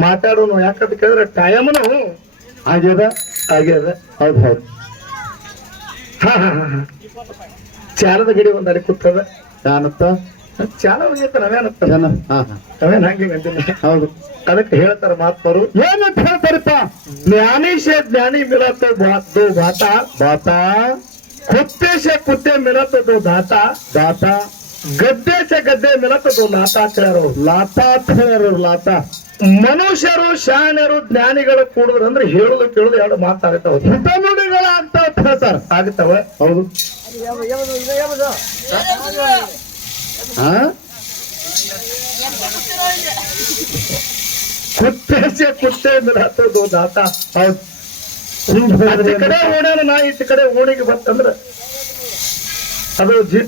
ಮಾತಾಡೋನು. ಯಾಕಂತ ಕೇಳಿದ್ರೆ ಟೈಮ್ನು ಆಗ್ಯದ ಆಗ್ಯದ ಹೌದು ಹೌದು. ಹಾ ಹಾ ಹಾ ಹಾ. ಚಾರದ ಗಿಡ ಒಂದ್ ಅಲ್ಲಿ ಕೂತದ. ಏನಪ್ಪ ಚಾಲ ಹೋಗಿತ್ತ ಜನ ಹಾ ನಾವೇನ್ ಹಂಗಿಲ್ಲ ಅಂತಿಲ್ಲ ಹೌದು. ಅದಕ್ಕೆ ಹೇಳ್ತಾರ ಮಾತ್ಮರು ಏನಂತ ಹೇಳ್ತಾರಪ್ಪ? ಜ್ಞಾನೀಶ ಜ್ಞಾನಿ ಮಿಲತ ದೋ ಬಾತ ಭಾತ ಕುತ್ತೇಶ ಕುತ್ತೆ ಮಿಲತ ದಾತ ದಾತ ಗದ್ದೇಶ ಗದ್ದೆ ಮಿಲತ ದೋ ಲಾತಾಚಾರ್ಯರು ಲಾತಾಚಾರ್ಯರು ಲಾತಾ. ಮನುಷ್ಯರು ಶಾಣರು ಜ್ಞಾನಿಗಳು ಕೂಡಿದ್ರು ಅಂದ್ರೆ ಹೇಳುದು ಕೇಳುದು ಎರಡು ಮಾತಾಡ್ತಾವ ಹಿತನುಡಿಗಳು ಆಗ್ತಾವ ಸರ್. ಆಗ್ತಾವ ಹೌದು. ಕುತ್ತೆ ಕುತ್ತೆ ಅಂದ್ರೆ ದಾತ. ಹೌದು. ಕಡೆ ಓಡೋಣ ನಾ ಇಟ್ಟು ಕಡೆ ಓಣಿಗೆ ಬರ್ತಂದ್ರ ಅದು ಜಿ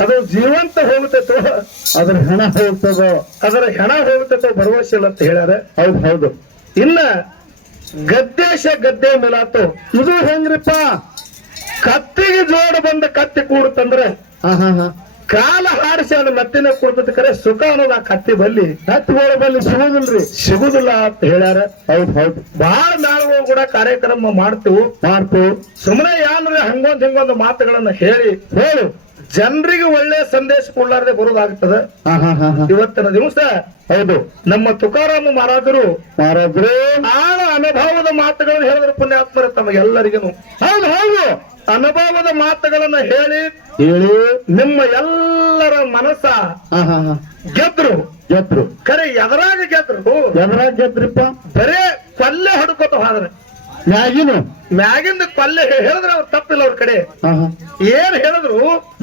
ಅದು ಜೀವಂತ ಹೋಗುತ್ತೋ ಅದ್ರ ಹೆಣ ಹೋಗ್ತದೋ ಅದರ ಹೆಣ ಹೋಗುತ್ತೋ ಭರವಸೆ ಇಲ್ಲ ಅಂತ ಹೇಳ್ಯಾರ. ಹೌದು ಹೌದು. ಇನ್ನ ಗದ್ದೇಶ ಗದ್ದೆ ಮೇಲಾತು. ಇದು ಹೆಂಗ್ರಿಪ್ಪ? ಕತ್ತಿಗೆ ಜೋಡ ಬಂದ ಕತ್ತಿ ಕೂಡುತ್ತಂದ್ರ ಕಾಲ ಹಾರಿಸಿ ಅದು ಮತ್ತಿನ ಕರೆ ಸುಖ ಅನ್ನೋದು ಆ ಕತ್ತಿ ಬಲ್ಲಿ. ಹತ್ತುಗಳ ಬಲ್ಲಿ ಸಿಗುದಿಲ್ರಿ. ಸಿಗುದಿಲ್ಲ ಅಂತ ಹೇಳ್ಯಾರ. ಹೌದ್ ಹೌದು. ಬಹಳ ನಾಳುಗಳು ಕೂಡ ಕಾರ್ಯಕ್ರಮ ಮಾಡ್ತೇವೆ. ಮಾಡ್ತು ಸುಮ್ಮನೆ ಯಾನ್ರೆ ಹಂಗೊಂದ್ ಹಿಂಗೊಂದು ಮಾತುಗಳನ್ನ ಹೇಳಿ ಹೇಳು. ಜನರಿಗೆ ಒಳ್ಳೆ ಸಂದೇಶ ಕೊಡ್ಲಾರ್ದೆ ಬರೋದಾಗ್ತದ. ಇವತ್ತಿನ ದಿವಸ ಹೌದು ನಮ್ಮ ತುಕಾರಾಮ ಮಹಾರಾಜರು ಮಹಾರಾಜರು. ಆಳ ಅನುಭವದ ಮಾತುಗಳನ್ನು ಹೇಳಿದ್ರು ಪುಣ್ಯಾತ್ಮರ ತಮಗೆಲ್ಲರಿಗೂ ಹೌದು ಹೌದು. ಅನುಭವದ ಮಾತುಗಳನ್ನ ಹೇಳಿ ಹೇಳಿ. ನಿಮ್ಮ ಎಲ್ಲರ ಮನಸ್ಸ ಹಾ ಹಾ ಹಾ. ಗೆದ್ರು. ಗೆದ್ರು. ಖರೆ ಎದರಾಗ ಗೆದ್ರು. ಎದರಾಗ ಗೆದ್ರಿಪ್ಪ. ಬರೇ ಕೊಲ್ಲೆ ಹೊಡ್ಕೋತ ಹೋದ್ರೆ. ಮ್ಯಾಗಿನು? ಮ್ಯಾಗಿಂದ ಪಲ್ಲೆ ಹೇಳಿದ್ರೆ ಅವ್ರು ತಪ್ಪಿಲ್ಲ ಅವ್ರ ಕಡೆ. ಏನ್ ಹೇಳಿದ್ರು?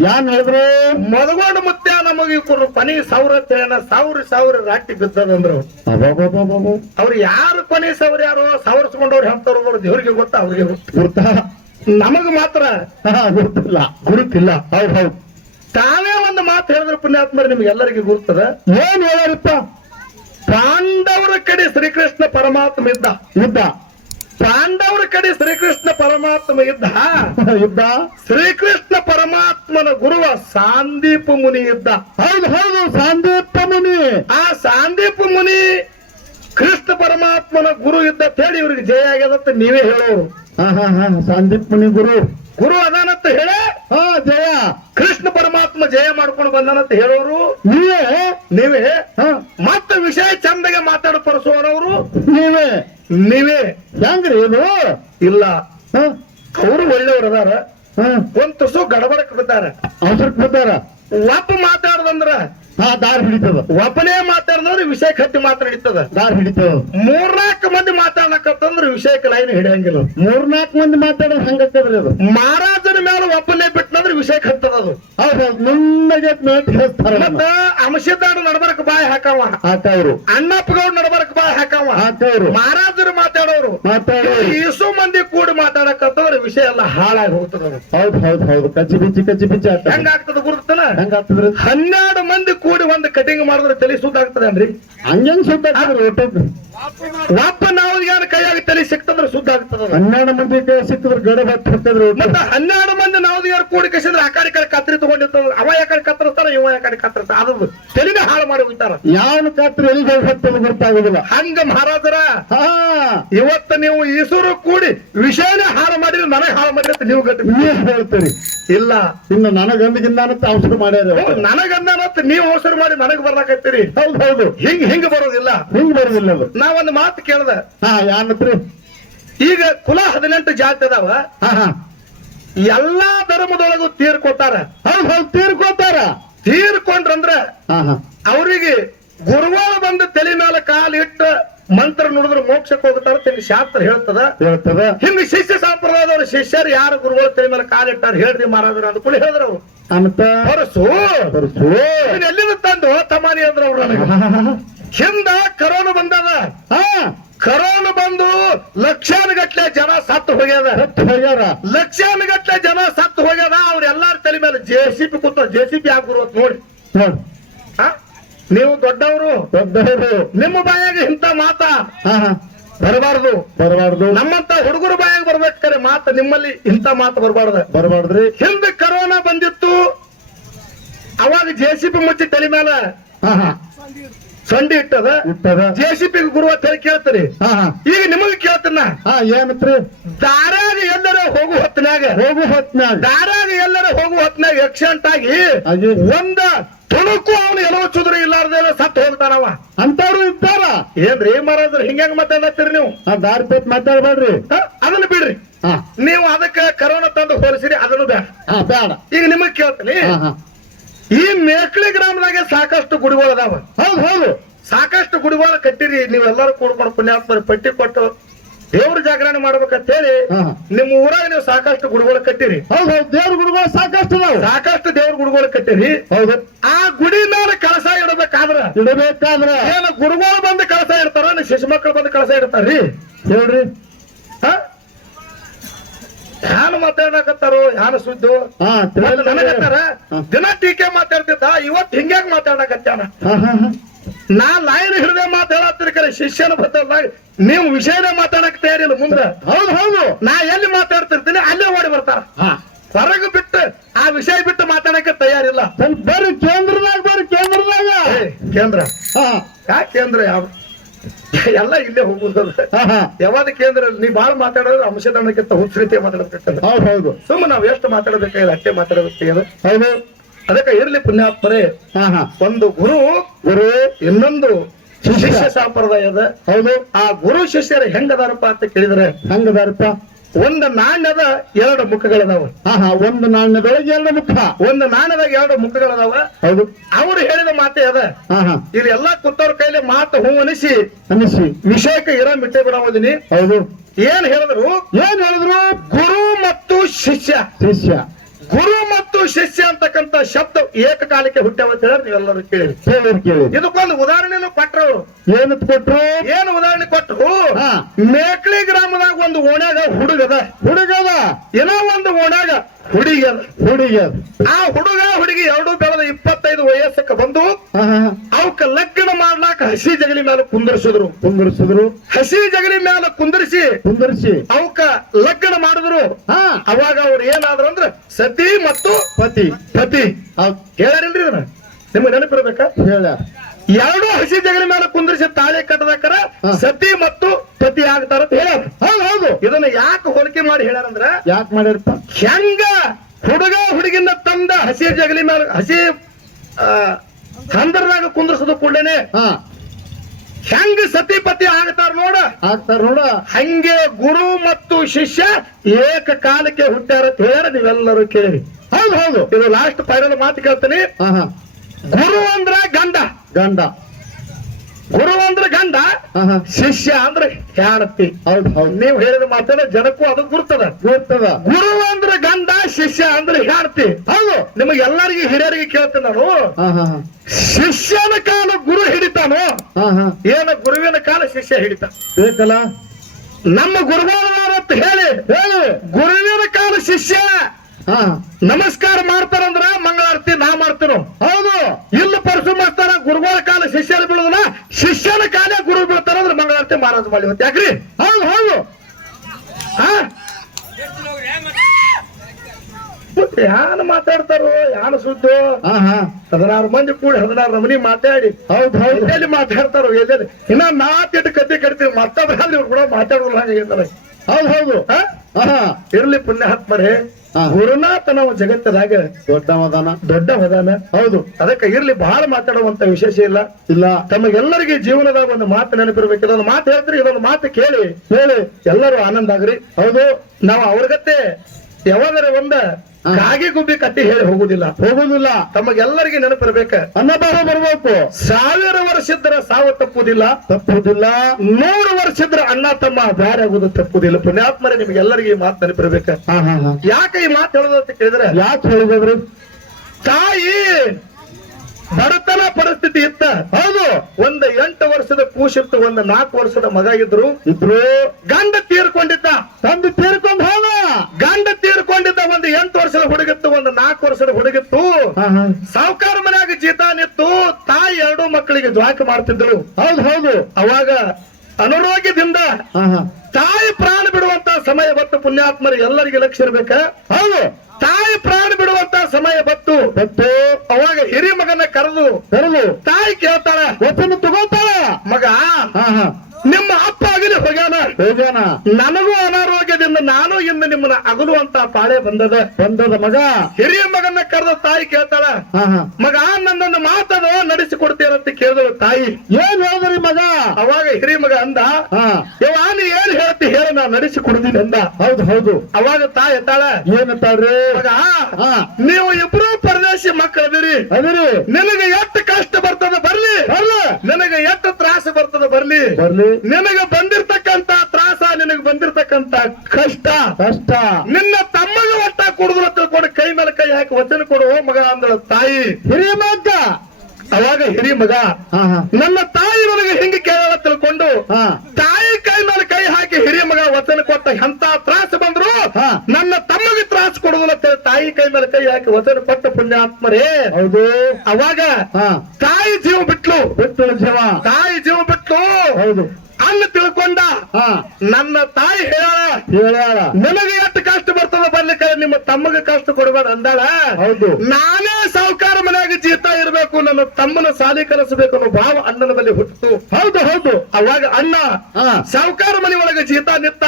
ಯಾನ್ ಹೇಳಿದ್ರು? ಮದಗೊಂಡ ಮುತ್ಯ ನಮಗೆ ಕೊಡು ಪನಿ ಸಾವಿರ ತೇನ ಸಾವಿರ ಸಾವಿರ ರಾಟಿ ಬಿದ್ದದಂದ್ರು. ಅವ್ರು ಯಾರು ಪನಿ ಸಾವಿರ ಯಾರು ಸಾವಿರ್ಸ್ಕೊಂಡವ್ರು ಹೇಳ್ತಾರ ದೇವ್ರಿಗೆ ಗೊತ್ತ ಅವ್ರಿಗೆ ಗೊತ್ತ? ನಮಗ್ ಮಾತ್ರ? ಗುರುತಿಲ್ಲ. ಗುರ್ತಿಲ್ಲ. ಹೌದ್ ಹೌದ್. ತಾವೇ ಒಂದು ಮಾತು ಹೇಳಿದ್ರು ಪುಣ್ಯಾತ್ಮರು ನಿಮ್ಗೆ ಎಲ್ಲರಿಗೂ ಗುರ್ತದ? ಏನ್ ಹೇಳಿರುತ್ತ ಪಾಂಡವರ ಕಡೆ ಶ್ರೀಕೃಷ್ಣ ಪರಮಾತ್ಮ ಇದ್ದ. ಯುದ್ಧ ಪಾಂಡವರ ಕಡೆ ಶ್ರೀಕೃಷ್ಣ ಪರಮಾತ್ಮ ಇದ್ದ. ಯುದ್ಧ ಶ್ರೀಕೃಷ್ಣ ಪರಮಾತ್ಮನ ಗುರುವ ಸಾಂದೀಪ ಮುನಿ ಇದ್ದ. ಹೌದು ಹೌದು ಸಾಂದೀಪ ಮುನಿ. ಆ ಸಾಂದೀಪ ಮುನಿ ಕೃಷ್ಣ ಪರಮಾತ್ಮನ ಗುರು ಇದ್ದ ಹೇಳಿ ಇವ್ರಿಗೆ ಜಯ ಆಗ್ಯದಂತ ನೀವೇ ಹೇಳೋರು. ಹಾ ಹಾ ಹಾ ಸಾಂದೀಪ ಮುನಿ ಗುರು. ಗುರು ಅದಾನಂತ ಹೇಳಿ ಹಾ ಜಯ. ಕೃಷ್ಣ ಪರಮಾತ್ಮ ಜಯ ಮಾಡ್ಕೊಂಡು ಬಂದಾನಂತ ಹೇಳೋರು. ನೀವೇ? ನೀವೇ? ಹಾ. ಮತ್ತೆ ವಿಷಯ ಚಂದಗೆ ಮಾತಾಡ ಪರಸುವವರು ನೀವೇ? ನೀವೇ. ಹೆಂಗ್ರಿ ಇದು? ಇಲ್ಲ. ಅವರು ಒಳ್ಳೆಯವ್ರು ಅದಾರ. ಒಂದ್ ತುಸು ಗಡಬಡಕ್ ಬಿದ್ದಾರ. ಅವಸರಕ್ಕೆ ಬಿದ್ದಾರ? ಒಪ್ಪ ಮಾತಾಡ್ದಂದ್ರ ಹಾ ದಾರಿ ಹಿಡಿತದ. ಒಬ್ಬನೇ ಮಾತಾಡಿದ್ರೆ ವಿಷಯ ಕತ್ತಿ ಮಾತಾಡಿತದ ದಾರಿ ಹಿಡಿತದ. ಮೂರ್ನಾಲ್ಕು ಮಂದಿ ಮಾತಾಡಕತ್ತಂದ್ರ ವಿಷಯಕ್ಕೆ ಲೈನ್ ಹಿಡಿಯಂಗಿಲ್ಲ. ಮೂರ್ನಾಲ್ಕು ಮಂದಿ ಮಾತಾಡೋ ಹಂಗತ್ತದ್ರಿ ಅದು? ಮಹಾರಾಜನ ಮೇಲೆ ಒಬ್ಬನೇ ಬಿಟ್ಟನಂದ್ರೆ ವಿಷಯ ಹತ್ತದ ಅದು. ಹೌದು ನುಣ್ಣಗೆ ಹೇಳ್ತಾರ ಮತ್ತ ಅಂಶದಾಡು ನಡಬರ್ಕ ಬಾಯಿ ಹಾಕವ ಹಾಕವ್ರು. ಅಣ್ಣಪ್ಪಗೌಡ್ ನಡಬರಕ್ ಬಾಯಿ ಹಾಕವ ಹಾಕವ್ರು. ಮಹಾರಾಜರು ಮಾತಾಡೋರು. ಮಾತಾಡೋರು. ಇಸು ಮಂದಿ ಕೂಡಿ ಮಾತಾಡಕತ್ತಂದ್ರೆ ವಿಷಯ ಎಲ್ಲ ಹಾಳಾಗಿ ಹೋಗ್ತದ ಹೌದು ಹೌದು ಹೌದು ಕಚ್ಚಿ ಬಿಚ್ಚಿ ಕಚ್ಚಿ ಬಿಚ್ಚಿ ಹೆಂಗಾಗ್ತದ ಗುರುತನ ಹೆಂಗಾಗ್ತದ್ರಿ ಹನ್ನೆರಡು ಮಂದಿ ಕೂಡಿ ಒಂದು ಕಟಿಂಗ್ ಮಾಡಿದ್ರೆ ತಲೆ ಸುದ್ದಾಗ್ತದೆ ಅನ್ರಿ ಹಂಗೇನ್ ಸುದ್ದ ಒಬ್ಬ ನಾವು ಯಾರ ಕೈಯಾಗ ತಲೆ ಸಿಕ್ತಂದ್ರೆ ಸುದ್ದ ಆಗ್ತದ. ಹನ್ನೆರಡು ಮಂದಿ ಕೈ ಸಿಕ್ಕಿದ್ರೆ ಗಡೆ ಬಟ್ ಹೋಗ್ತದ್ರಿ ಒಟ್ಟು. ಮತ್ತ ಹನ್ನೆರಡು ಮಂದಿ ನಾವು ಯಾರು ಕೂಡಿ ಕಸಿದ್ರೆ ಆ ಕಡೆ ಕಡೆ ಕತ್ರಿ ತಗೊಂಡಿರ್ತಾರ ಅವ ಯಾಕಡೆ ಕತ್ತರಿಸ್ತಾರ ಇವ ಯಾಕಡೆ ಕತ್ತರಿಸ್ತಾರ ಅದು ತೆಲಿನ ಹಾಳು ಮಾಡಿ ಹೋಗ್ತಾರ ಯಾವ ಕತ್ರಿ ಎಲ್ಲಿ ಹೋಗಿ ಹೋಗ್ತದೆ ಗೊತ್ತಾಗೋದಿಲ್ಲ. ಹಂಗ ಮಹಾರಾಜರ ಹಾ. ಇವತ್ತ ನೀವು ಈಸೂರು ಕೂಡಿ ವಿಷಯನೇ ಹಾಳು ಮಾಡಿದ್ರೆ ನನಗೆ ಹಾಳು ಮಾಡಿದ್ರೆ ನೀವು ಗಟ್ಟಿ ಹೇಳ್ತೀರಿ. ಇಲ್ಲ. ಇನ್ನು ನನಗಂದಿಗಿಂದ ಅವಸರ ಮಾಡ್ಯಾರ ನನಗಂದ ನೀವು ಅವಸರ ಮಾಡಿ ನನಗ್ ಬರ್ಲಾಕತ್ತೀರಿ? ಹೌದು ಹೌದು. ಹಿಂಗ್ ಹಿಂಗ್ ಬರೋದಿಲ್ಲ. ಹಿಂಗ್ ಬರೋದಿಲ್ಲ ಅದು. ನಾವೊಂದು ಮಾತು ಕೇಳ್ದ. ಹಾ ಯಾನತ್ರಿ ಈಗ ಕುಲ ಹದಿನೆಂಟು ಜಾತಿ ಅದಾವ. ಹಾ ಹಾ. ಎಲ್ಲಾ ಧರ್ಮದೊಳಗೂ ತೀರ್ಕೊತಾರ. ಹೌದು ಹೌದು ತೀರ್ಕೊತಾರ. ತೀರ್ಕೊಂಡ್ರಂದ್ರ ಹಾ ಹಾ. ಅವರಿಗೆ ಗುರುವಾರ ಬಂದು ತಲೆ ಮೇಲೆ ಕಾಲು ಇಟ್ಟು ಮಂತ್ರ ನುಡಿದ್ರೆ ಮೋಕ್ಷಕ್ಕೆ ಹೋಗ್ತಾರ ಅಂತ ಶಾಸ್ತ್ರ ಹೇಳ್ತದ. ಹೇಳ್ತದ. ಹಿಂಗ ಶಿಷ್ಯ ಸಂಪ್ರದಾಯದವ್ರ ಶಿಷ್ಯರು ಯಾರು ಗುರುಗಳ ತಲೆ ಮೇಲೆ ಕಾಲಿಟ್ಟಾರ ಹೇಳ್ರಿ ಮಹಾರಾಜ್ರ ಅಂದ್ಕೊಂಡು ಹೇಳಿದ್ರು ಅವ್ರು. ಅಂತ ಪರಸು. ಇದನ್ನ ಎಲ್ಲಿಂದ ತಂದು? ತಮಾನಿ ಅಂದ್ರ ಅವ್ರು ನನಗೆ. ಹಿಂದ ಕರೋನ ಬಂದದ. ಹಾ. ಕರೋನಾ ಬಂದು ಲಕ್ಷಾನುಗಟ್ಲೆ ಜನ ಸತ್ತು ಹೋಗ್ಯದ. ಹೋಗ್ಯಾರ. ಲಕ್ಷಾನುಗಟ್ಲೆ ಜನ ಸತ್ತು ಹೋಗ್ಯದ. ಅವ್ರ ಎಲ್ಲಾರ ತಲೆ ಮೇಲೆ ಜೆ ಸಿ ಪಿ ಕೂತ ಜೆ ಸಿ ಪಿ ಹಾಕುರು ನೋಡಿ. ನೀವು ದೊಡ್ಡವರು. ದೊಡ್ಡವರು. ನಿಮ್ಮ ಬಾಯಾಗ ಇಂಥ ಮಾತಾ. ಬರಬಾರ್ದು. ಬರಬಾರ್ದು. ನಮ್ಮಂತ ಹುಡುಗರು ಬಾಯಾಗ ಬರ್ಬೇಕಾರೆ ಮಾತು ನಿಮ್ಮಲ್ಲಿ ಇಂಥ ಮಾತು ಬರಬಾರ್ದು. ಬರಬಾರ್ದ್ರಿ. ಹಿಂದೆ ಕರೋನಾ ಬಂದಿತ್ತು. ಅವಾಗ ಜೆ ಸಿ ಪಿ ಮುಚ್ಚಿ ತಲೆ ಮೇಲೆ ಹಾ ಹಾ. ಸಂಡಿ ಇಟ್ಟದ. ಇಟ್ಟದ. ಜೆ ಸಿ ಪಿ ಗುರು ಅಂತ ಹೇಳಿ ಕೇಳ್ತೀರಿ? ಹಾ ಹಾ. ಈಗ ನಿಮಗೆ ಕೇಳ್ತೀನ ಹಾ ಏನತ್ರಿ? ದಾರಾಗ ಎಲ್ಲರ ಹೋಗು ಹೊತ್ತಿನಾಗ ಹೋಗು ಹೊತ್ನ್ಯಾಗ. ದಾರಾಗ ಎಲ್ಲರ ಹೋಗು ಹೊತ್ತಿನಾಗ ಎಕ್ಸಿಡೆಂಟ್ ಆಗಿ. ಒಂದ ತುಣುಕು ಅವನು ಎಲ್ಲೋ ಚುದ್ರ ಇಲ್ಲಾರ್ದ ಸತ್ತು ಹೋಗ್ತಾನವ. ಅಂತವ್ರು ಇರ್ತಾರ ಏನ್ರಿ ಮಹಾರಾಜ್ರ ಹಿಂಗ್ಯಾಂಗ ಮಾತಾಡತ್ತೀರಿ ನೀವು? ಆ ದಾರಿ ಪೇಟ್ ಮಾತಾಡ್ಬೇಡ್ರಿ. ಹ? ಅದನ್ನ ಬಿಡ್ರಿ. ಹಾ. ನೀವು ಅದಕ್ಕೆ ಕರೋನಾ ತಂದು ಹೋಲಿಸಿರಿ ಅದನ್ನು ಬೇಡ. ಹಾ ಬೇಡ. ಈಗ ನಿಮಗ್ ಕೇಳ್ತೀನಿ. ಹಾ ಹಾ. ಈ ಮೇಕಳಿ ಗ್ರಾಮದಾಗೆ ಸಾಕಷ್ಟು ಗುಡಿಗಳು ಅದಾವ. ಹೌದು ಹೌದು. ಸಾಕಷ್ಟು ಗುಡಿಗಳು ಕಟ್ಟಿರಿ ನೀವೆಲ್ಲರೂ ಕೂಡ್ಕೊಂಡು ಪುಣ್ಯಾತ್ಮರಿ ಪಟ್ಟಿ ಕೊಟ್ಟು ದೇವ್ರ ಜಾಗರಣೆ ಮಾಡ್ಬೇಕಂತ ಹೇಳಿ ನಿಮ್ಮ ಊರಾಗ ನೀವು ಸಾಕಷ್ಟು ಗುಡಿಗಳು ಕಟ್ಟಿರಿ. ಹೌದು ಹೌದು ದೇವ್ರ ಗುಡುಗಳು ಸಾಕಷ್ಟು ಸಾಕಷ್ಟು ದೇವ್ರ ಗುಡಿಗಳು ಕಟ್ಟಿರಿ. ಹೌದು. ಆ ಗುಡಿ ಮೇಲೆ ಕಳಸ ಇಡಬೇಕಾದ್ರ ಇಡಬೇಕಾದ್ರ. ಏನು ಗುರುಗಳು ಬಂದು ಕಳಸ ಇಡ್ತಾರ ಶಿಶು ಮಕ್ಕಳು ಬಂದು ಕಳಸ ಇಡ್ತಾರ್ರಿ? ಹೇಳ್ರಿ. ಯಾನು ಮಾತಾಡಕತ್ತಾರೋ ಯಾರು ಸುದ್ದು? ನನಗತ್ತಾರ ದಿನ ಟೀಕೆ ಮಾತಾಡ್ತಿದ್ದ ಇವತ್ತು ಹಿಂಗ್ಯಾಗ ಮಾತಾಡಕತ್ತಾನ ಹಾ ಹಾ ಹಾ. ನಾ ಲಾಯರ್ ಹಿಡಿದೇ ಹೇಳತ್ತೀರಿ ಕರೆ ಶಿಷ್ಯನ ಬದ್ದಾಗ ನೀವು ವಿಷಯನೇ ಮಾತಾಡಕ್ ತಯಾರಿಲ್ಲ ಮುಂದೆ. ಹೌದು ಹೌದು. ನಾ ಎಲ್ಲಿ ಮಾತಾಡ್ತಿರ್ತೀನಿ ಅಲ್ಲೇ ಓಡಿ ಬರ್ತಾರ. ಹಾ. ಹೊರಗೆ ಬಿಟ್ಟು ಆ ವಿಷಯ ಬಿಟ್ಟು ಮಾತಾಡಕ್ಕೆ ತಯಾರಿಲ್ಲ. ಬರ್ರಿ ಕೇಂದ್ರದಾಗ ಬರ್ರಿ ಕೇಂದ್ರದಾಗ. ಕೇಂದ್ರ. ಹಾ. ಯಾ ಕೇಂದ್ರ ಯಾವ? ಎಲ್ಲ ಇಲ್ಲೇ ಹೋಗುದು ಯಾವಾಗ ಕೇಂದ್ರ ನೀ ಬಾಳ ಮಾತಾಡೋದು ಹುಚ್ಚ ರೀತಿಯ ಮಾತಾಡ್ಬೇಕಂತ ಹೌದು ಹೌದು. ಸುಮ್ಮನೆ ನಾವ್ ಎಷ್ಟು ಮಾತಾಡಬೇಕಾಗಿದೆ ಅಷ್ಟೇ ಮಾತಾಡಬೇಕು ಹೌದು. ಅದಕ್ಕೆ ಇರ್ಲಿ ಪುಣ್ಯಾತ್ಮರೇ ಒಂದು ಗುರು ಗುರು. ಇನ್ನೊಂದು ಶಿಷ್ಯ. ಸಂಪ್ರದಾಯದ. ಹೌದು. ಆ ಗುರು ಶಿಷ್ಯರು ಹೆಂಗದಾರಪ್ಪ ಅಂತ ಕೇಳಿದ್ರೆ ಹೆಂಗದಾರಪ್ಪ? ಒಂದು ನಾಣ್ಯದ ಎರಡು ಮುಖಗಳದಾವ. ಒಂದು ನಾಣ್ಯದೊಳಗೆ ಎರಡು ಮುಖ. ಒಂದು ನಾಣ್ಯದಾಗ ಎರಡು ಮುಖಗಳದಾವ. ಹೌದು. ಅವ್ರು ಹೇಳಿದ ಮಾತೇ ಅದ. ಹಾ ಹಾ. ಇಲ್ಲಿ ಎಲ್ಲಾ ಕುತ್ತವ್ರ ಕೈಲಿ ಮಾತು ಹೂ ಅನಿಸಿ ಅನಿಸಿ. ವಿಷಯಕ್ಕೆ ಇರೋ ಮಿಟ್ಟೆ ಬಿಡೋದಿನಿ ಹೌದು. ಏನ್ ಹೇಳಿದ್ರು? ಏನ್ ಹೇಳಿದ್ರು? ಗುರು ಮತ್ತು ಶಿಷ್ಯ. ಶಿಷ್ಯ. ಗುರು ಮತ್ತು ಶಿಷ್ಯ ಅಂತಕ್ಕಂಥ ಶಬ್ದ ಏಕಕಾಲಕ್ಕೆ ಹುಟ್ಟವ ಅಂತ ಹೇಳಿ ನೀವೆಲ್ಲರೂ ಕೇಳಿ ಕೇಳಿ ಇದಕ್ಕೊಂದು ಉದಾಹರಣೆನು ಕೊಟ್ರು. ಏನು ಕೊಟ್ರು? ಏನು ಉದಾಹರಣೆ ಕೊಟ್ರು. ಮೇಕ್ಳಿ ಗ್ರಾಮದಾಗ ಒಂದು ಓಣ್ಯಾಗ ಹುಡುಗದ. ಹುಡುಗದ? ಏನೋ ಒಂದು ಓಣ್ಯಾಗ ಹುಡುಗಿ ಹುಡುಗಿಯರ್. ಆ ಹುಡುಗ ಹುಡುಗಿ ಎರಡು ಬೆಳೆದ ಇಪ್ಪತ್ತೈದು ವಯಸ್ಸಕ್ಕೆ ಬಂದು ಅವಕ್ಕ ಲಗ್ನ ಮಾಡ್ಲಾಕ ಹಸಿ ಜಗಲಿ ಮೇಲೆ ಕುಂದರ್ಸಿದ್ರು. ಕುಂದರ್ಸಿದ್ರು. ಹಸಿ ಜಗಲಿ ಮೇಲೆ ಕುಂದರ್ಸಿ ಕುಂದರ್ಸಿ. ಅವಕ್ಕ ಲಗ್ನ ಮಾಡಿದ್ರು. ಅವಾಗ ಅವ್ರು ಏನಾದ್ರು ಅಂದ್ರ ಸತಿ ಮತ್ತು ಪತಿ. ಪತಿ. ಕೇಳಿಲ್ರಿ ನಿಮ್ಗೆ ನೆನಪಿರ್ಬೇಕಾ? ಹೇಳ ಎರಡು ಹಸಿ ಜಗಲಿ ಮೇಲೆ ಕುಂದ್ರಿಸಿ ತಾಳಿ ಕಟ್ಟದಕ್ಕರ. ಸತಿ ಮತ್ತು ಪತಿ ಆಗ್ತಾರ ಅಂತ ಹೇಳ್ಯಾರ ಹೌದು ಹೌದು. ಇದನ್ನ ಯಾಕೆ ಹೋಲಿಕೆ ಮಾಡಿ ಹೇಳ್ಯಾರಂದ್ರ ಯಾಕೆ ಮಾಡ್ಯಾರಪ್ಪ ಹೆಂಗ ಹುಡುಗ ಹುಡುಗಿನ ತಂದ ಹಸಿ ಜಗಲಿ ಮೇಲೆ ಹಸಿ ಹಂದರದಾಗ ಕುಂದರ್ಸೋದು ಕೂಡಲೇನೆ ಹೆಂಗ ಸತಿ ಪತಿ ಆಗ್ತಾರ ನೋಡ. ಆಗ್ತಾರ ನೋಡ. ಹಂಗೆ ಗುರು ಮತ್ತು ಶಿಷ್ಯ ಏಕ ಕಾಲಕ್ಕೆ ಹುಟ್ಟ್ಯಾರ ಅಂತ ಹೇಳ್ಯಾರ ನೀವೆಲ್ಲರೂ ಕೇಳಿ ಹೌದು ಹೌದು. ಇದು ಲಾಸ್ಟ್ ಫೈನಲ್ ಮಾತು ಕೇಳ್ತೀನಿ. ಗುರು ಅಂದ್ರ ಗಂಡ. ಗಂಡ. ಗುರು ಅಂದ್ರೆ ಗಂಡ ಶಿಷ್ಯ ಅಂದ್ರೆ ಹೆಣತಿ ಹೌದು ಹೌದು. ನೀವು ಹೇಳಿದ ಮಾತನ್ನ ಜನಕ್ಕೂ ಅದು ಗುರ್ತದ. ಗುರ್ತದ. ಗುರು ಅಂದ್ರೆ ಗಂಡ ಶಿಷ್ಯ ಅಂದ್ರೆ ಹೆಣತಿ ಹೌದು. ನಿಮಗೆ ಎಲ್ಲರಿಗೂ ಹಿರಿಯರಿಗೆ ಕೇಳ್ತೇನೆ ನಾನು. ಶಿಷ್ಯನ ಕಾಲ ಗುರು ಹಿಡಿತಾನು ಏನ ಗುರುವಿನ ಕಾಲ ಶಿಷ್ಯ ಹಿಡಿತ. ಬೇಕಲ್ಲ? ನಮ್ಮ ಗುರುಗಳು ಅಂತ ಹೇಳಿ ಹೇಳಿ. ಗುರುವಿನ ಕಾಲ ಶಿಷ್ಯ ಹಾ. ನಮಸ್ಕಾರ ಮಾಡ್ತಾರಂದ್ರ ಮಂಗಳಾರತಿ ನಾ ಮಾಡ್ತಿರೋ ಹೌದು. ಇಲ್ಲಿ ಪರಸು ಮಾಡ್ತಾರ ಗುರುಗಳ ಕಾಲ ಶಿಷ್ಯರು ಬೀಳುದಿಲ್ಲ. ಶಿಷ್ಯನ ಕಾಲೇ ಗುರು ಬೀಳ್ತಾರಂದ್ರ ಮಂಗಳಾರತಿ ಮಹಾರಾಜ ಮಾಡಿ ಯಾಕ್ರಿ? ಹೌದು ಹೌದು. ಮತ್ತೆ ಯಾನ ಮಾತಾಡ್ತಾರೋ ಯಾನ ಸುದ್ದು? ಹಾ ಹಾ. ಹದಿನಾರು ಮಂದಿ ಕೂಡಿ ಹದಿನಾರು ನಮನಿ ಮಾತಾಡಿ. ಹೌದು ಹೌದು. ಎಲ್ಲಿ ಮಾತಾಡ್ತಾರೋ ಎಲ್ಲೆಲ್ಲಿ ಇನ್ನ ನಾತಿಟ್ಟು ಕದ್ದಿ ಕಟ್ತೀವಿ ಮತ್ತೊಬ್ಬರ ಇವ್ರು ಕೂಡ ಮಾತಾಡೋಲ್ಲ ಹಂಗ ಹೌದು ಹೌದು. ಹಾ. ಇರ್ಲಿ ಪುಣ್ಯಾತ್ಮರೇ. ಗುರುನಾಥ ನಾವು ಜಗತ್ತದಾಗ ದೊಡ್ಡ ಮದಾನ ದೊಡ್ಡ ಮದಾನ ಹೌದು. ಅದಕ್ಕೆ ಇರ್ಲಿ ಬಹಳ ಮಾತಾಡುವಂತ ವಿಶೇಷ ಇಲ್ಲ. ಇಲ್ಲ. ತಮಗೆಲ್ಲರಿಗೆ ಜೀವನದ ಒಂದು ಮಾತು ನೆನಪಿರ್ಬೇಕು. ಇದೊಂದು ಮಾತು ಹೇಳ್ತೀರಿ ಇದೊಂದು ಮಾತು ಕೇಳಿ. ಹೇಳಿ. ಎಲ್ಲರೂ ಆನಂದ ಆಗ್ರಿ. ಹೌದು. ನಾವು ಅವ್ರಿಗತ್ತೆ ಯಾವಾಗಾರ ಒಂದ ಕಾಗೆ ಗುಬ್ಬಿ ಕಟ್ಟಿ ಹೇಳಿ ಹೋಗುದಿಲ್ಲ. ಹೋಗುದಿಲ್ಲ. ತಮಗೆಲ್ಲರಿಗೆ ನೆನಪಿರ್ಬೇಕ ಅನ್ನಭಾವ ಬರ್ಬೇಕು. ಸಾವಿರ ವರ್ಷದ್ರ ಸಾವು ತಪ್ಪುದಿಲ್ಲ. ತಪ್ಪುದಿಲ್ಲ. ನೂರು ವರ್ಷದ್ರ ಅಣ್ಣ ತಮ್ಮ ಆಗುದು ತಪ್ಪುದಿಲ್ಲ. ಪುಣ್ಯಾತ್ಮರೇ ನಿಮ್ಗೆಲ್ಲರಿಗೆ ಈ ಮಾತು ನೆನಪಿರ್ಬೇಕ ಹಾ ಹಾ ಹಾ. ಯಾಕೆ ಈ ಮಾತು ಹೇಳೋದು ಅಂತ ಕೇಳಿದ್ರೆ ಯಾಕೆ ಹೇಳಿದ್ರಿ ತಾಯಿ ಬಡತನ ಪರಿಸ್ಥಿತಿ ಇತ್ತ. ಹೌದು ಒಂದು ಎಂಟು ವರ್ಷದ ಕೂಶಿತ್ತು ಒಂದು ನಾಲ್ಕು ವರ್ಷದ ಮಗ ಇದ್ರು. ಇಬ್ರು ಗಂಡ ತೀರ್ಕೊಂಡಿದ್ದ. ತಂದು ತೀರ್ಕೊಂಡ್ ಹೋದ. ಗಂಡ ತೀರ್ಕೊಂಡಿದ್ದ ಒಂದು ಎಂಟು ವರ್ಷದ ಹುಡುಗಿತ್ತು ಒಂದು ನಾಲ್ಕು ವರ್ಷದ ಹುಡುಗಿತ್ತು. ಸಾವುಕಾರ ಮನೆಯಾಗ ಜೀತಾನಿತ್ತು ತಾಯಿ ಎರಡು ಮಕ್ಕಳಿಗೆ ಜ್ವಾಕ ಮಾಡ್ತಿದ್ರು. ಹೌದು ಹೌದು. ಅವಾಗ ಅನಾರೋಗ್ಯದಿಂದ ತಾಯಿ ಪ್ರಾಣ ಬಿಡುವಂತ ಸಮಯ ಬತ್ತು ಪುಣ್ಯಾತ್ಮರಿಗೆ ಎಲ್ಲರಿಗೆ ಲಕ್ಷ ಇರ್ಬೇಕ. ಹೌದು. ತಾಯಿ ಪ್ರಾಣ ಬಿಡುವಂತ ಸಮಯ ಬತ್ತು ಬತ್ತು ಅವಾಗ ಹಿರಿ ಮಗನ ಕರೆದು ಕರೆದು ತಾಯಿ ಕೇಳ್ತಾಳ ವಚನ ತಗೋತಾಳ ಮಗ ಹಾ ಹಾ. ನಿಮ್ಮ ಅಪ್ಪ ಆಗಲಿ ಹೋಗ್ಯಾನ. ಹೋಗ್ಯಾನ. ನನಗೂ ಅನಾರೋಗ್ಯದಿಂದ ನಾನು ಇನ್ನು ನಿಮ್ಮನ್ನ ಅಗಲುವಂತ ಪಾಳೆ ಬಂದದ. ಬಂದದ ಮಗ. ಹಿರಿಯ ಮಗನ ಕರೆದ ತಾಯಿ ಕೇಳ್ತಾಳ. ಹಾ ಹಾ. ಮಗ ನನ್ನೊಂದು ಮಾತದು ನಡೆಸಿಕೊಡ್ತೀರಂತ ಕೇಳಿದಳು ತಾಯಿ. ಏನ್ ಹೇಳಿದ್ರಿ ಮಗ? ಅವಾಗ ಹಿರಿಯ ಮಗ ಅಂದ ಹಾ. ಯವ್ವ ನೀ ಏನ್ ಹೇಳ್ತಿ ಹೇಳ ನಾ ನಡೆಸಿ ಕೊಡ್ತೀನಿ ಅಂದ. ಹೌದು ಹೌದು. ಅವಾಗ ತಾಯಿ ಎತ್ತಾಳ ಏನಂತಾರ್ರಿ ಮಗ ಹಾ. ನೀವು ಇಬ್ರು ಪರದೇಶಿ ಮಕ್ಕಳದಿರಿ ಅದಿರಿ. ನಿನಗೆ ಎಷ್ಟು ಕಷ್ಟ ಬರ್ತದ ಬರ್ಲಿ. ಬರ್ಲಿ. ನಿನಗೆ ಎಷ್ಟು ತ್ರಾಸ ಬರ್ತದ ಬರ್ಲಿ. ಬರ್ಲಿ. ನಿನಗೆ ಬಂದಿರ್ತಕ್ಕಂತ ತ್ರಾಸ ನಿನಗೆ ಬಂದಿರ್ತಕ್ಕಂತ ಕಷ್ಟ ಕಷ್ಟ. ನಿನ್ನ ತಮ್ಮಗ ಒಟ್ಟ ಕುಡಿದ್ರು ತಿಳ್ಕೊಂಡು ಕೈ ಮೇಲೆ ಕೈ ಹಾಕಿ ವಚನ ಕೊಡು ಮಗ ಅಂದಳ ತಾಯಿ. ಹಿರಿಯ ಮಗ. ಅವಾಗ ಹಿರಿ ಮಗ ನನ್ನ ತಾಯಿ ನನಗೆ ಹಿಂಗೆ ಕೇಳಲ್ಲ ತಿಳ್ಕೊಂಡು ಹಾ. ತಾಯಿ ಕೈ ಮೇಲೆ ಕೈ ಹಾಕಿ ಹಿರಿಯ ಮಗ ವಚನ ಕೊಟ್ಟ ಎಂತ ತ್ರಾಸ ಬಂದ್ರು ಹಾ. ನನ್ನ ತಮ್ಮಗೆ ತ್ರಾಸ ಕೊಡುದಿಲ್ಲ ಅಂತೇಳಿ ತಾಯಿ ಕೈ ಮೇಲೆ ಕೈ ಹಾಕಿ ವಚನ ಕೊಟ್ಟ ಪುಣ್ಯಾತ್ಮರೇ. ಹೌದು. ಅವಾಗ ತಾಯಿ ಜೀವ ಬಿಟ್ಲು. ಬಿಟ್ಟು ಜೀವ. ತಾಯಿ ಜೀವ ಬಿಟ್ಲು. ಹೌದು. ಅನ್ನ ತಿಳ್ಕೊಂಡ. ನನ್ನ ತಾಯಿ ಹೇಳ ಹೇಳ ನಿಮಗೆ ಎಷ್ಟು ಕಷ್ಟ ಬರ್ತದ ಬರ್ಲಿಕ್ಕೆ ನಿಮ್ಮ ತಮ್ಮಗ ಕಷ್ಟ ಕೊಡಬೇಡ ಅಂದಾಳ. ಹೌದು. ನಾನೇ ಸಾವುಕಾರ ಮನೆಯಾಗ ಇರಬೇಕು ನನ್ನ ತಮ್ಮನ ಸಾಲಿ ಕಲಿಸಬೇಕು ಅನ್ನೋ ಭಾವ ಅಣ್ಣನ ಬಳಿ ಹುಟ್ಟಿತು. ಹೌದು ಹೌದು. ಅವಾಗ ಅಣ್ಣ ಸಾವುಕಾರ ಮನೆ ಒಳಗೆ ಜೀತ ನಿತ್ತ?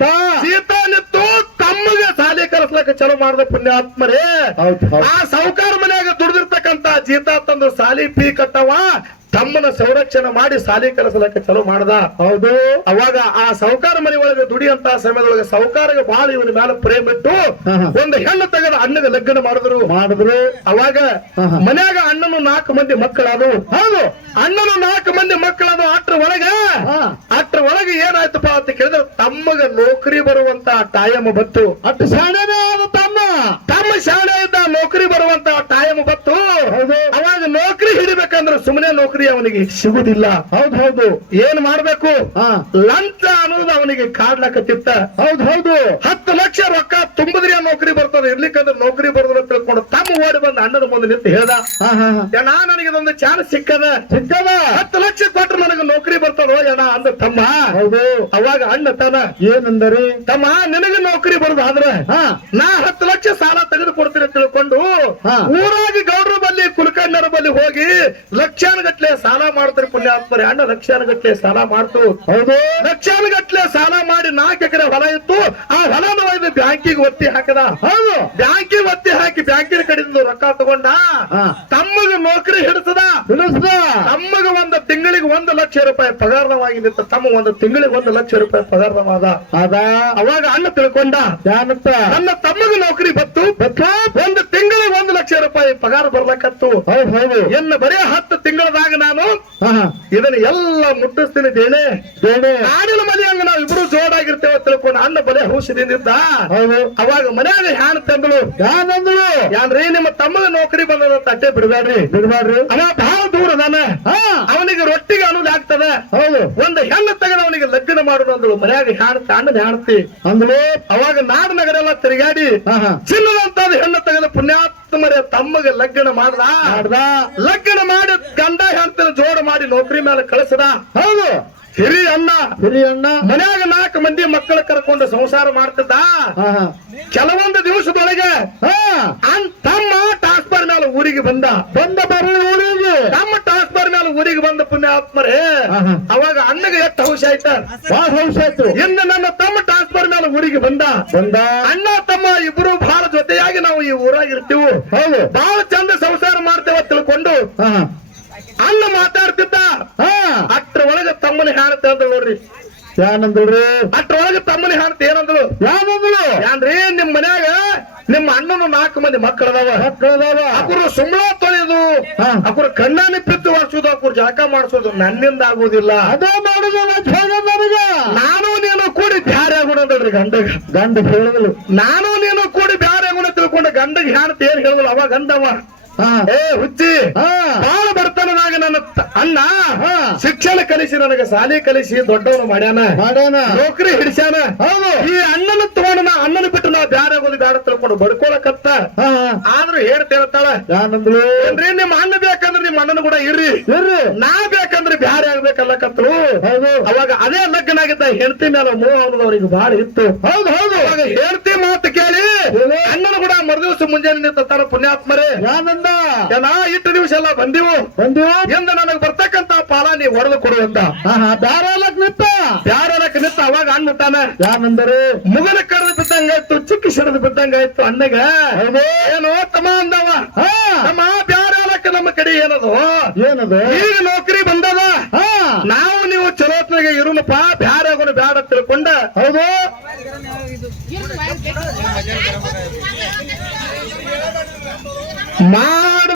ಸೀತಾ ಜೀತ ನಿತ್ತು ತಮ್ಮಗೆ ಸಾಲಿ ಕಲಿಸ್ಲಕ್ಕ ಚಲೋ ಮಾಡಿದ ಪುಣ್ಯಾತ್ಮರೇ. ಆ ಸಾವುಕಾರ ಮನೆಯಾಗ ದುಡ್ದಿರ್ತಕ್ಕಂತ ಜೀತಾ ತಂದು ಸಾಲಿ ಫೀ ಕಟ್ಟವ ತಮ್ಮನ ಸಂರಕ್ಷಣೆ ಮಾಡಿ ಸಾಲಿ ಕಲಿಸಲಕ್ಕ ಚಲೋ ಮಾಡ್ದ. ಹೌದು. ಅವಾಗ ಆ ಸಾವುಕಾರ ಮನೆ ಒಳಗೆ ದುಡಿಯಂತ ಸಮಯದೊಳಗೆ ಸಾವುಕಾರಗೆ ಬಾಳ ಇವನ ಮೇಲೆ ಪ್ರೇಮ ಇಟ್ಟು. ಒಂದು ಹೆಣ್ಣು ತೆಗೆದ ಅಣ್ಣಗೆ ಲಗ್ನ ಮಾಡಿದ್ರು. ಮಾಡಿದ್ರು. ಅವಾಗ. ಮನ್ಯಾಗ ಅಣ್ಣನು ನಾಲ್ಕು ಮಂದಿ ಮಕ್ಕಳಾದ್ರು ಹೌದು. ಅಣ್ಣನು ನಾಲ್ಕು ಮಂದಿ ಮಕ್ಕಳಾದ್ರು ಅಟ್ರ ಒಳಗೆ. ಅಟ್ರ ಒಳಗೆ ಏನಾಯ್ತಪ್ಪ ಅಂತ ಕೇಳಿದ್ರೆ ತಮ್ಮಗ ನೌಕರಿ ಬರುವಂತ ಟೈಮ್ ಬತ್ತು ಅಟ್ ಶಾಣೆನೇ ಆದ ತಮ್ಮ. ತಮ್ಮ ಶಾಣೆ ಇದ್ದ ನೌಕರಿ ಬರುವಂತ ಟೈಮ್ ಬತ್ತು ಹೌದು. ಹಿಡಿಬೇಕಂದ್ರೆ ಸುಮ್ಮನೆ ನೌಕರಿ ಅವನಿಗೆ ಸಿಗುದಿಲ್ಲ. ಹೌದು ಹೌದು. ಏನ್ ಮಾಡ್ಬೇಕು? ಲಂಚ ಅನ್ನೋದು ಅವನಿಗೆ ಕಾಡ್ಲಕತ್ತಿತ್ತ. ಹೌದ್ ಹೌದು. ಹತ್ತು ಲಕ್ಷ ರೊಕ್ಕ ತುಂಬಿದ್ರಿ ಆ ನೌಕರಿ ಬರ್ತದ. ಇರ್ಲಿಕ್ಕಂದ್ರೆ ನೌಕರಿ ಬರ್ತದ ತಿಳ್ಕೊಂಡು ತಮ್ಮ ಓಡಿ ಬಂದ ಅಣ್ಣನ ಮುಂದೆ ನಿಂತು ಹೇಳ್ದ. ಅಣ್ಣ ನನಗೆ ಇದೊಂದು ಚಾನ್ಸ್ ಸಿಕ್ಕದ. ಸಿಕ್ಕದ? ಹತ್ತು ಲಕ್ಷ ಕೊಟ್ರೆ ನನಗೆ ನೌಕರಿ ಬರ್ತದೋ ಅಣ್ಣ ಅಂದ ತಮ್ಮ. ಹೌದು. ಅವಾಗ ಅಣ್ಣ ತಾನ ಏನಂದರಿ? ತಮ್ಮ ನಿನಗೆ ನೌಕರಿ ಬರ್ದ ಆದ್ರೆ ಹಾ. ನಾ ಹತ್ತು ಲಕ್ಷ ಸಾಲ ತೆಗೆದು ಕೊಡ್ತೀನಿ ತಿಳ್ಕೊಂಡು ಊರಾಗಿ ಗೌಡರು ಗೌಡ್ರ ಬಲ್ಲಿ ಕುಲಕರ್ಣರ ಬಲ್ಲಿ ಹೋಗಿ ಲಕ್ಷಾನುಗಟ್ಲೆ ಸಾಲ ಮಾಡ್ತಾರೆ ಪುಣ್ಯಾತ್ಮರಿ ಅಣ್ಣ ಲಕ್ಷಾನುಗಟ್ಲೆ ಸಾಲ ಮಾಡ್ತು. ಹೌದು. ಲಕ್ಷಾನುಗಟ್ಲೆ ಸಾಲ ಮಾಡಿ ನಾಲ್ಕು ಎಕರೆ ಹೊಲ ಇತ್ತು. ಆ ಹೊಲನ ಒಯ್ದು ಬ್ಯಾಂಕಿಗೆ ಒತ್ತಿ ಹಾಕದ. ಹೌದು. ಬ್ಯಾಂಕಿಗೆ ಒತ್ತಿ ಹಾಕಿ ಬ್ಯಾಂಕಿನ ಕಡೆಯಿಂದ ರೊಕ್ಕ ತಗೊಂಡ ತಮ್ಮ ನೌಕರಿ ಹಿಡಿಸದ. ತಿಳಿಸ್ದ ತಮ್ಮಗ ಒಂದು ತಿಂಗಳಿಗೆ ಒಂದು ಲಕ್ಷ ರೂಪಾಯಿ ಪಗಾರವಾಗಿ ನಿಂತ ತಮ್ಮ ಒಂದು ತಿಂಗಳಿಗೆ ಒಂದು ಲಕ್ಷ ರೂಪಾಯಿ ಪಗಾರವಾದ. ಅದ ಅವಾಗ ಅಣ್ಣ ತಿಳ್ಕೊಂಡ. ಜಾನತ್ತ ನನ್ನ ತಮ್ಮಗ ನೌಕರಿ ಬತ್ತು. ಬತ್ತ? ಒಂದು ತಿಂಗಳಿಗೆ ಒಂದು ಲಕ್ಷ ರೂಪಾಯಿ ಪಗಾರ ಬರ್ಲಕ್ಕತ್ತು ಹೌದು ಹೌದು. ಎನ್ನ ಬರೀ ಹತ್ತು ತಿಂಗಳದಾಗ ನಾನು ಇದನ್ನ ಎಲ್ಲ ಮುಟ್ಟಿಸ್ತೀನಿ ದೇಣೆ. ದೇಣೆ ಮನೆ ಹಂಗ ನಾವು ಇಬ್ರು ಜೋಡಾಗಿರ್ತೇವೆ ತಿಳ್ಕೊಂಡು ಅಣ್ಣ ಬಲೆ ಹೌದು. ಅವಾಗ ಮನ್ಯಾಗ ಹ್ಯಾನ್ ತಂದಳು. ಯಾನಂದ್ರು ಯಾನ್ರಿ ನಿಮ್ಮ ತಮ್ಮನ ನೌಕರಿ ಬಂದದ ತಟ್ಟೆ ಬಿಡಬೇಡ್ರಿ. ಬಿಡ್ಬಾರ್ರಿ ಅವ ಬಹಳ ದೂರ ಅದಾನ. ಅವನಿಗೆ ರೊಟ್ಟಿಗೆ ಅನುದ ಆಗ್ತದ. ಹೌದು. ಒಂದು ಹೆಣ್ಣು ತೆಗೆದು ಅವನಿಗೆ ಲಗ್ನ ಮಾಡುದು ಅಂದಳು. ಮನ್ಯಾಗ ಹ್ಯಾಣ ಅಣ್ಣ ಹ್ಯಾಣ್ತಿ ಅಂದಳು. ಅವಾಗ ನಾಡ ನಗರ ಎಲ್ಲ ತಿರುಗಾಡಿ ಚಿನ್ನದಂತ ಹೆಣ್ಣು ತೆಗೆದ ಹೆಣ್ಣು ತೆಗೆದು ತಮ್ಮಗ ತಮ್ಮಗೆ ಲಗ್ನ ಮಾಡ್ದ? ಮಾಡ್ದ. ಲಗ್ನ ಮಾಡಿ ಗಂಡ ಹೆಂಡತಿನ ಜೋಡ ಮಾಡಿ ನೌಕರಿ ಮೇಲೆ ಕಳಿಸದ? ಹೌದು. ಹಿರಿ ಅಣ್ಣ. ಹಿರಿ ಅಣ್ಣ. ಮನ್ಯಾಗ ನಾಲ್ಕು ಮಂದಿ ಮಕ್ಕಳ ಕರ್ಕೊಂಡು ಸಂಸಾರ ಮಾಡ್ತದ ಕೆಲವೊಂದು ದಿವಸದೊಳಗೆ ಹಾ. ಅನ್ ತಮ್ಮ ಟ್ರಾನ್ಸ್ಫರ್ ಮೇಲೆ ಊರಿಗೆ ಬಂದ. ಬಂದ ಊರಿಗೆ. ತಮ್ಮ ಟ್ರಾನ್ಸ್ಫರ್ ಮೇಲೆ ಊರಿಗೆ ಬಂದ ಪುಣ್ಯಾತ್ಮರೇ. ಅವಾಗ ಅಣ್ಣಗೆ ಎಷ್ಟು ಹೌಶ ಆಯ್ತ? ಬಹಳ ಹೌಸ್ ಆಯ್ತು. ಇನ್ನು ನನ್ನ ತಮ್ಮ ಟ್ರಾನ್ಸ್ಫರ್ ಮೇಲೆ ಊರಿಗೆ ಬಂದ. ಬಂದ. ಅಣ್ಣ ತಮ್ಮ ಇಬ್ರು ಬಹಳ ಜೊತೆಯಾಗಿ ನಾವು ಈ ಊರಾಗ ಇರ್ತೀವಿ. ಹೌದು ಬಹಳ ಚಂದ ಸಂಸಾರ ಮಾಡ್ತೇವ ತಿಳ್ಕೊಂಡು. ಅಲ್ಲ ಮಾತಾಡ್ತಿದ್ದ. ಒಳಗ ತಮ್ಮನ ಹಾಡ್ತ ಅಂತ ನೋಡ್ರಿ. ಯಾನಂದ್ರಿ ಅಟ್ರ ಒಳಗ ತಮ್ಮನ ಹಾಡ್ತ ಏನಂದ್ರು ಯಾನಂದ್ರು ಯಾನ್ರಿ ನಿಮ್ ಮನ್ಯಾಗ ನಿಮ್ಮ ಅಣ್ಣನ ನಾಲ್ಕು ಮಂದಿ ಮಕ್ಕಳದಾವ. ಮಕ್ಕಳದಾವ. ಅಕುರು ಸುಂಬಳ ತೊಳೆಯೋದು ಹಾ. ಅಕುರು ಕಣ್ಣಾನಿ ಪಿತ್ತು ಮಾಡಿಸೋದು ಅಕುರು ಜಳಕ ಮಾಡಿಸೋದು ನನ್ನಿಂದ ಆಗುದಿಲ್ಲ ಅದೇ ಮಾಡುದು ನಾನು ನೀನು ಕೂಡಿ ಬ್ಯಾರೆ ಆಗೋಣದಲ್ರಿ ಗಂಡಗ. ಗಂಡ ಹೇಳಿದ್ರು ನಾನು ನೀನು ಕೂಡಿ ಬ್ಯಾರೆ ಗುಣ ತಿಳ್ಕೊಂಡು ಗಂಡಗೆ ಹಾಡ್ತ ತೇರ್ ಹೇಳಿದ್ರು ಅವಾಗ ಗಂಡವ ಏ ಹುಚ್ಚಿ. ಹಾ. ಬಾಳ ಬಡತನದಾಗ ನನ್ನ ಅಣ್ಣ. ಹಾ. ಶಿಕ್ಷಣ ಕಲಿಸಿ ನನಗೆ ಸಾಲಿ ಕಲಿಸಿ ದೊಡ್ಡವನು ಮಾಡ್ಯಾನ. ಮಾಡ್ಯಾನ. ನೌಕರಿ ಹಿಡಿಸ್ಯಾನ. ಹೌದು. ಈ ಅಣ್ಣನ ತಗೊಂಡು ನಾ ಅಣ್ಣನ ಬಿಟ್ಟು ನಾ ಬ್ಯಾರೆ ಹೋಗಿ ಬ್ಯಾಡ ತಿಳ್ಕೊಂಡು ಬಡ್ಕೊಳಕತ್ತ ಹಾ. ಆದ್ರೂ ಹೇಳ್ತ ಹೇಳ್ತಾಳ ಯಾನಂದ್ರು ಅಂದ್ರೆ ನಿಮ್ ಅಣ್ಣ ಬೇಕಂದ್ರೆ ನಿಮ್ಮ ಅಣ್ಣನ ಕೂಡ ಇರ್ರಿ. ಇರ್ರಿ. ನಾ ಬೇಕಂದ್ರೆ ಬ್ಯಾರೆ ಆಗ್ಬೇಕಲ್ಲಕತ್ರು ಹೌದು. ಅವಾಗ ಅದೇ ಲಗ್ನ ಆಗಿದ್ದ ಹೆಂಡತಿ ಮೇಲೆ ಮೋಹ ಅನ್ನೋದು ಅವ್ರಿಗೆ ಬಹಳ ಇತ್ತು. ಹೌದು ಹೌದು. ಅವಾಗ ಹೆಂಡತಿ ಮಾತು ಕೇಳಿ. ಅಣ್ಣನ ಕೂಡ ಮರುದಿವಸ ಮುಂಜಾನೆ ನಿಂತಾರ ಪುಣ್ಯಾತ್ಮರೇ. ಯಾನಂದ? ನಾ ಇಟ್ಟು ದಿವಸ ಎಲ್ಲ ಬಂದಿವು? ಬಂದಿವು? ಎಂದ ನನಗೆ ಬರ್ತಕ್ಕಂತ ಪಾಲ ನೀ ಹೊಡೆದು ಕೊಡು ಅಂತ. ಹಾ ಹಾ ಬ್ಯಾರೆ ನಿತ್ತ ನಿಂತ? ಬ್ಯಾರಲಕ್ಕೆ ನಿಂತ ಅವಾಗ ಅಣ್ಣುತ್ತಾನ ಯಾನಂದರು ಮುಗಲ ಬಿದ್ದಂಗ ಇತ್ತು ಚಿಕ್ಕ ಸಿಡದು ಬಿದ್ದಂಗಾಯ್ತು ಅಣ್ಣಗ. ಹೌದು. ಏನೋ ತಮ್ಮ ಅಂದವ. ಹಾ. ನಮ್ಮ ಬ್ಯಾರಲಕ್ಕೆ ನಮ್ಮ ಕಡೆ ಏನದು? ಏನದು? ಈಗ ನೌಕರಿ ಬಂದದ? ಹಾ. ನಾವು ನೀವು ಚಲೋತ್ನಾಗ ಇರುನಪ್ಪ ಬ್ಯಾರೆ ಆಗೋನು ಬ್ಯಾಡ ತಿಳ್ಕೊಂಡ. ಹೌದು. மாடு